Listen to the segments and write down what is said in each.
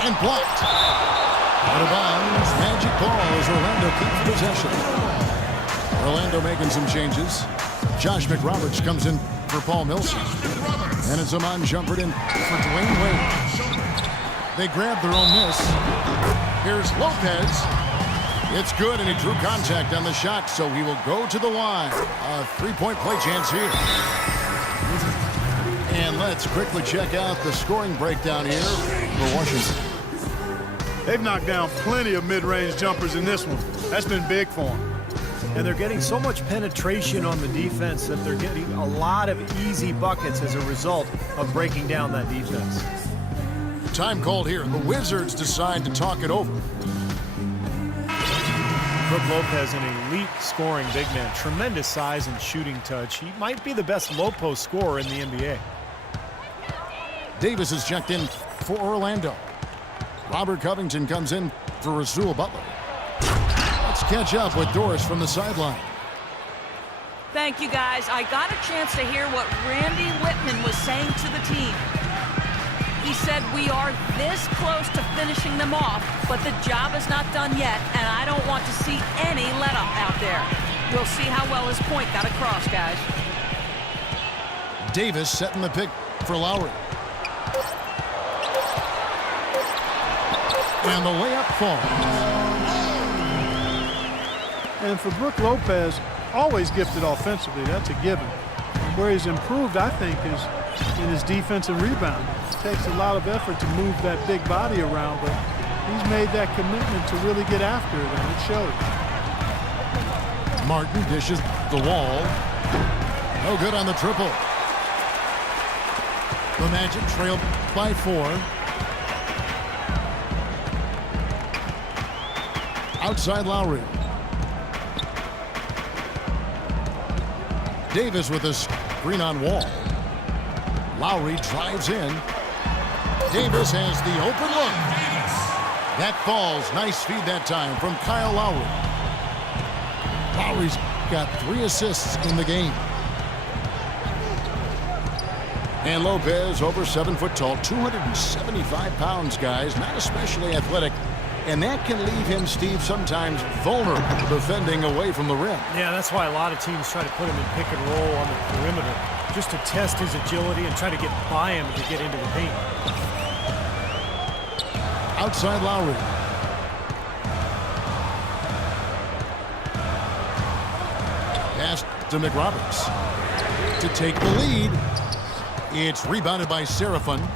And blocked. Out of bounds. Magic ball as Orlando keeps possession. Orlando making some changes. Josh McRoberts comes in for Paul Millsap. And it's Amon Shumpert in for Dwayne Wade. They grab their own miss. Here's Lopez. It's good, and he drew contact on the shot, so he will go to the line. A three-point play chance here. And let's quickly check out the scoring breakdown here for Washington. They've knocked down plenty of mid-range jumpers in this one. That's been big for them. And they're getting so much penetration on the defense that they're getting a lot of easy buckets as a result of breaking down that defense. Time called here. The Wizards decide to talk it over. Brook Lopez, an elite scoring big man, tremendous size and shooting touch. He might be the best low post scorer in the NBA. Davis is checked in for Orlando. Robert Covington comes in for Rasul Butler. Let's catch up with Doris from the sideline. Thank you, guys. I got a chance to hear what Randy Whitman was saying to the team. He said we are this close to finishing them off, but the job is not done yet, and I don't want to see any let-up out there. We'll see how well his point got across, guys. Davis setting the pick for Lowry. And the layup falls. And for Brook Lopez, always gifted offensively. That's a given. Where he's improved, I think, is in his defense and rebound. It takes a lot of effort to move that big body around, but he's made that commitment to really get after it, and it shows. Martin dishes the wall. No good on the triple. The Magic trailed by 4. Outside Lowry. Davis with a screen on Wall. Lowry drives in. Davis has the open look. That falls. Nice feed that time from Kyle Lowry. Lowry's got 3 assists in the game. And Lopez, over 7 foot tall, 275 pounds, guys. Not especially athletic. And that can leave him, Steve, sometimes vulnerable defending away from the rim. Yeah, that's why a lot of teams try to put him in pick and roll on the perimeter, just to test his agility and try to get by him to get into the paint. Outside Lowry. Pass to McRoberts to take the lead. It's rebounded by Seraphin.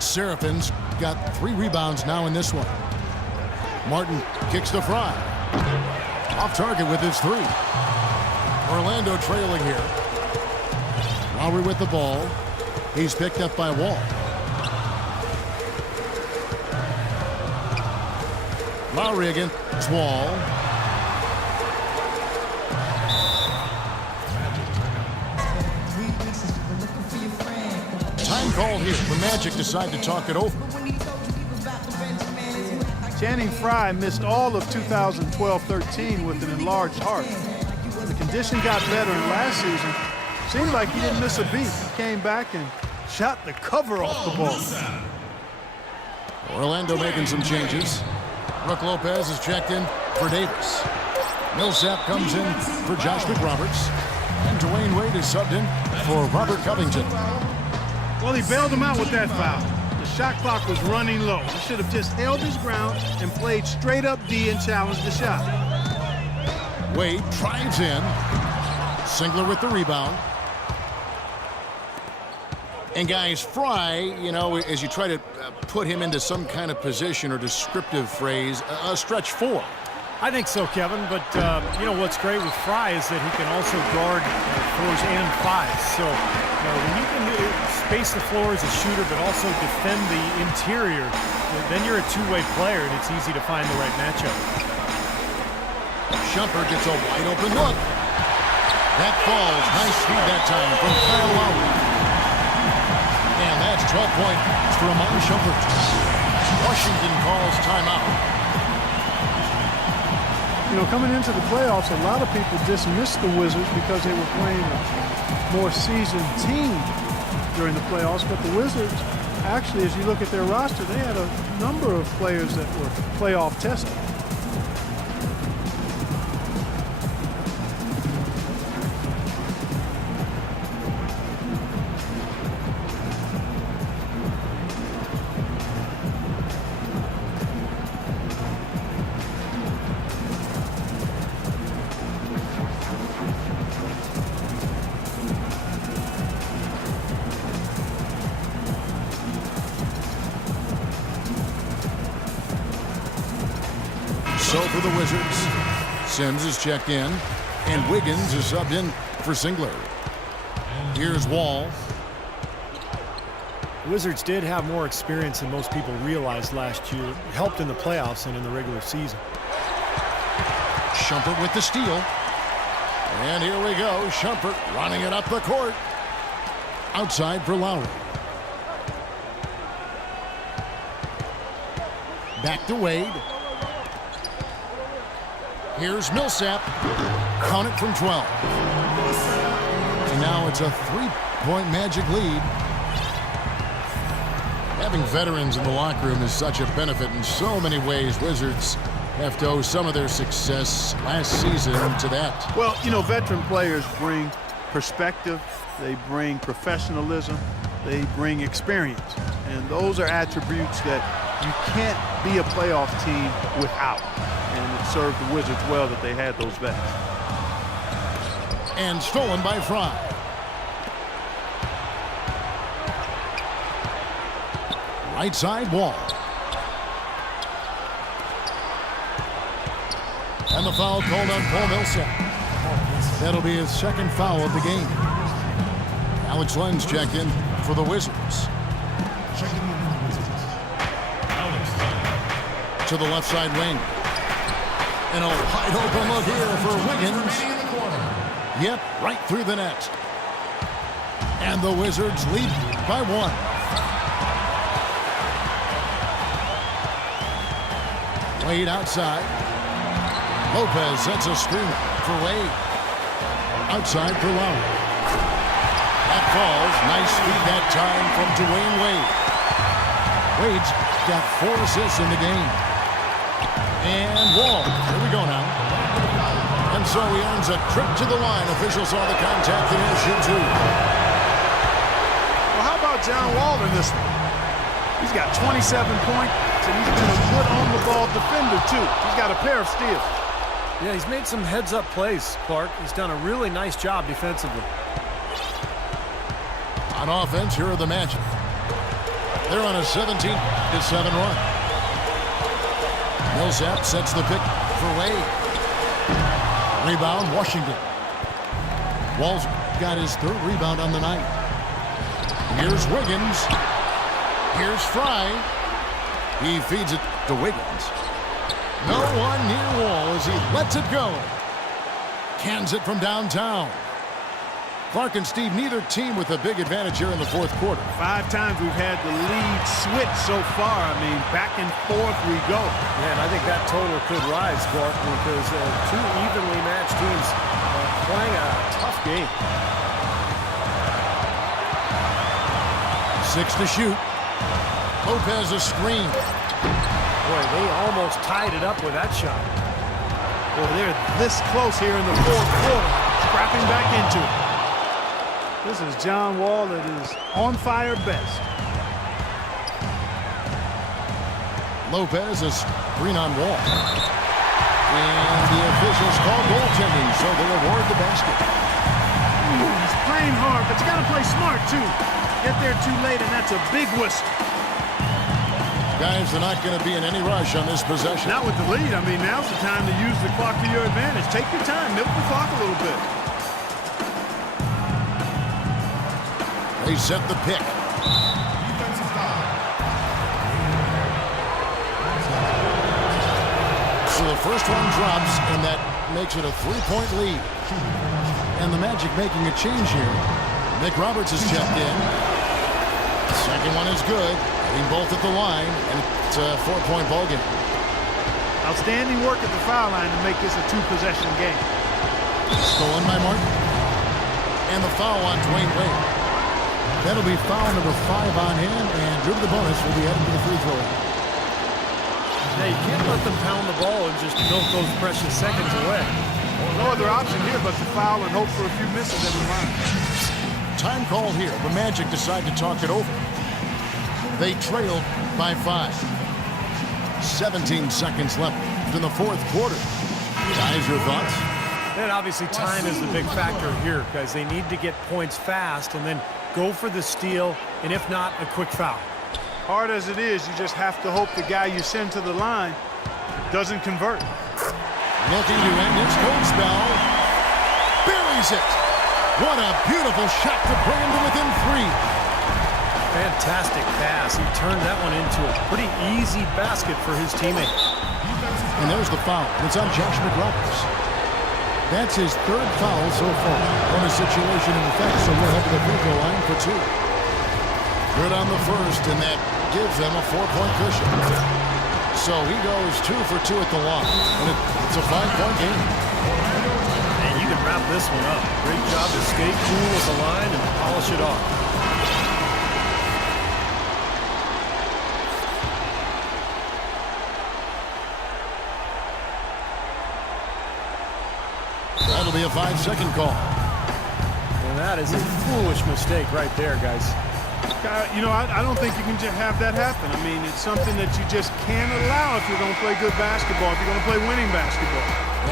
Seraphin's got 3 rebounds now in this one. Martin kicks the fry. Off target with his 3. Orlando trailing here. Lowry with the ball. He's picked up by Wall. Lowry against Wall. Time called here. The Magic decide to talk it over. Channing Frye missed all of 2012-13 with an enlarged heart. The condition got better in last season. Seemed like he didn't miss a beat. He came back and shot the cover off the ball. Orlando making some changes. Brook Lopez is checked in for Davis. Millsap comes in for Josh McRoberts. And Dwayne Wade is subbed in for Robert Covington. Well, he bailed him out with that foul. The shot clock was running low. He should have just held his ground and played straight up D and challenged the shot. Wade drives in. Singler with the rebound. And guys, Frye, you know, as you try to put him into some kind of position or descriptive phrase, a stretch 4. I think so, Kevin, but you know what's great with Frye is that he can also guard 4s and 5s. So when you can space the floor as a shooter but also defend the interior, then you're a two-way player and it's easy to find the right matchup. Shumpert gets a wide open look. That falls. Nice feed that time from Kyle Lowry. And that's 12 points for Amon Shumpert. Washington calls timeout. You know, coming into the playoffs, a lot of people dismissed the Wizards because they were playing a more seasoned team during the playoffs, but the Wizards Actually, as you look at their roster, they had a number of players that were playoff tested. So for the Wizards, Sims is checked in, and Wiggins is subbed in for Singler. Here's Wall. The Wizards did have more experience than most people realized last year. It helped in the playoffs and in the regular season. Shumpert with the steal. And here we go. Shumpert running it up the court. Outside for Lowry. Back to Wade. Here's Millsap. Count it from 12. And now it's a three-point Magic lead. Having veterans in the locker room is such a benefit in so many ways. Wizards have to owe some of their success last season to that. Well, you know, veteran players bring perspective, they bring professionalism, they bring experience. And those are attributes that you can't be a playoff team without. And it served the Wizards well that they had those vets. And stolen by Fry. Right side Wall. And the foul called on Paul Millsap. That'll be his second foul of the game. Alex Len's checked in for the Wizards. To the left side wing. And a wide open look here for Wiggins. Yep, right through the net. And the Wizards lead by 1. Wade outside. Lopez sets a screen for Wade. Outside for Lowry. That falls. Nice feed that time from Dwayne Wade. Wade's got 4 assists in the game. And Wall. Here we go now. And so he earns a trip to the line. Officials saw the contact and he'll shoot 2. Well, how about John Wall in this one? He's got 27 points, and he's been a good on-the-ball defender, too. He's got a pair of steals. Yeah, he's made some heads-up plays, Clark. He's done a really nice job defensively. On offense, here are the Magic. They're on a 17-7 run. Millsap sets the pick for Wade. Rebound, Washington. Wall's got his 3rd rebound on the night. Here's Wiggins. Here's Fry. He feeds it to Wiggins. No one near Wall as he lets it go. Cans it from downtown. Clark and Steve, neither team with a big advantage here in the 4th quarter. 5 times we've had the lead switch so far. I mean, back and forth we go. Man, I think that total could rise, Clark, because 2 evenly matched teams playing a tough game. 6 to shoot. Lopez a screen. Boy, they almost tied it up with that shot. Boy, they're this close here in the 4th quarter. Scrapping back into it. This is John Wall that is on fire best. Lopez a screen on Wall. And the officials call goaltending, so they award the basket. He's playing hard, but you got to play smart, too. Get there too late, and that's a big whistle. Guys, they're not going to be in any rush on this possession. Not with the lead. I mean, now's the time to use the clock to your advantage. Take your time. Milk the clock a little bit. They set the pick. So the first one drops, and that makes it a 3-point lead. And the Magic making a change here. Nick Roberts is checked in. The second one is good. Hitting both at the line, and it's a 4-point ball game. Outstanding work at the foul line to make this a 2-possession game. Stolen by Martin. And the foul on Dwayne Wade. That'll be foul number 5 on him, and due to the bonus, will be heading to the free throw line. Yeah, you can't let them pound the ball and just milk those precious seconds away. Well, no other option here but to foul and hope for a few misses at the line. Time called here. The Magic decide to talk it over. They trail by 5. 17 seconds left in the fourth quarter. Guys, your thoughts? And obviously time is the big factor here, guys. They need to get points fast and then go for the steal, and if not, a quick foul. Hard as it is, you just have to hope the guy you send to the line doesn't convert. Looking to end his cold spell. Buries it. What a beautiful shot to bring him to within 3. Fantastic pass. He turned that one into a pretty easy basket for his teammate. And there's the foul. It's on Josh McRoberts. That's his 3rd foul so far. Bonus situation in effect, so we'll head to the free throw line for 2. Good on the first, and that gives them a 4-point cushion. So he goes 2 for 2 at the line, and it's a 5-point game. And you can wrap this one up. Great job to skate cool at the line and polish it off. That'll be a 5-second call. And that is a foolish mistake right there, guys. You know, I don't think you can just have that happen. I mean, it's something that you just can't allow if you're going to play good basketball, if you're going to play winning basketball.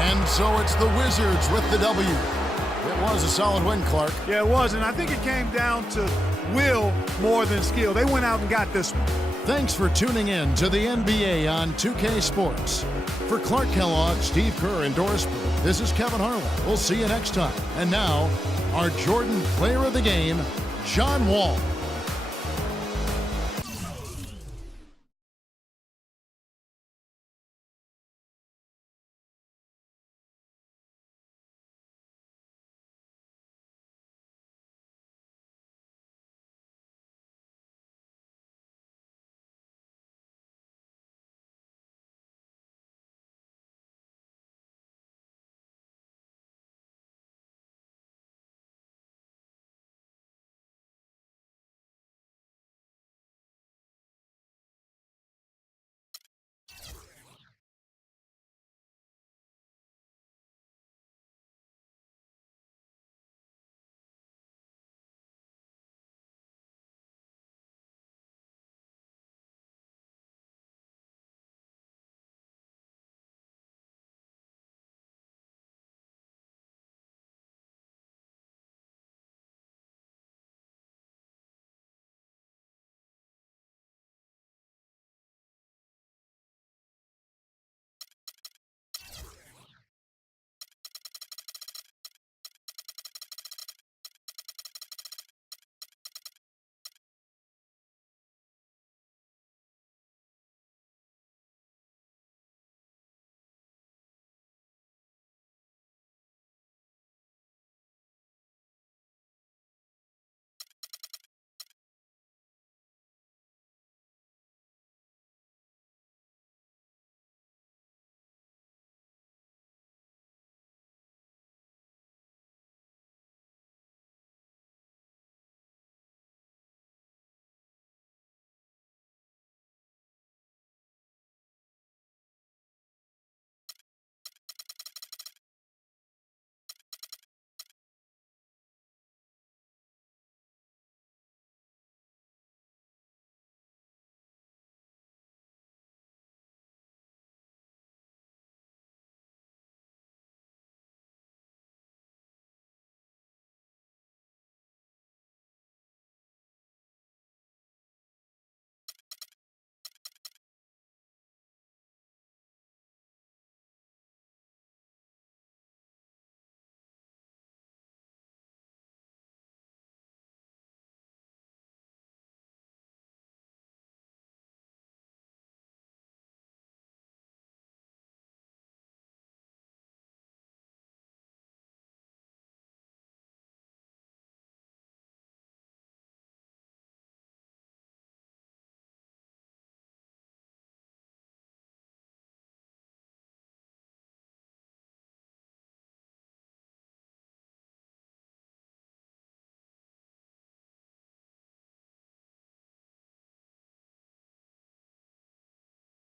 And so it's the Wizards with the W. It was a solid win, Clark. Yeah, it was, and I think it came down to will more than skill. They went out and got this one. Thanks for tuning in to the NBA on 2K Sports. For Clark Kellogg, Steve Kerr, and Doris Burke, this is Kevin Harlan. We'll see you next time. And now, our Jordan Player of the Game, John Wall.